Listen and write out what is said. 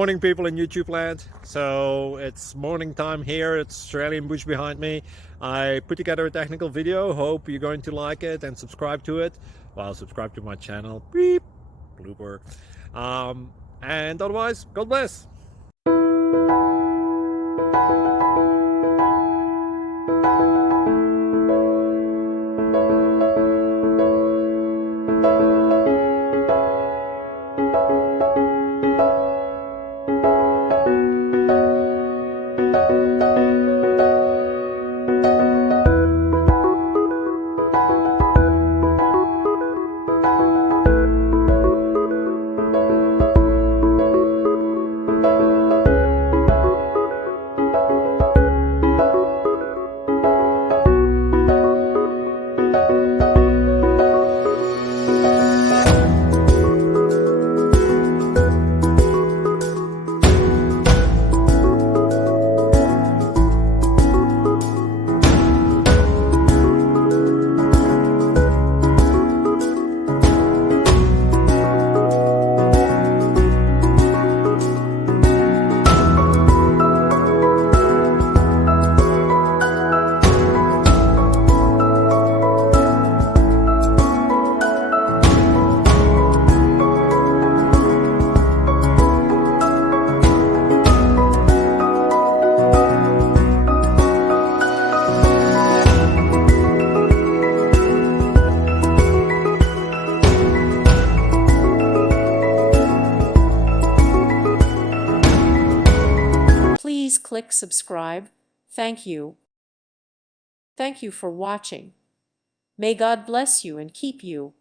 Morning, people in YouTube land. So it's morning time here. It's Australian bush behind me. I put together a technical video. Hope you're going to like it and subscribe to it. Well, subscribe to my channel. Beep. Blooper. And otherwise, God bless. Please click subscribe. Thank you. Thank you for watching. May God bless you and keep you.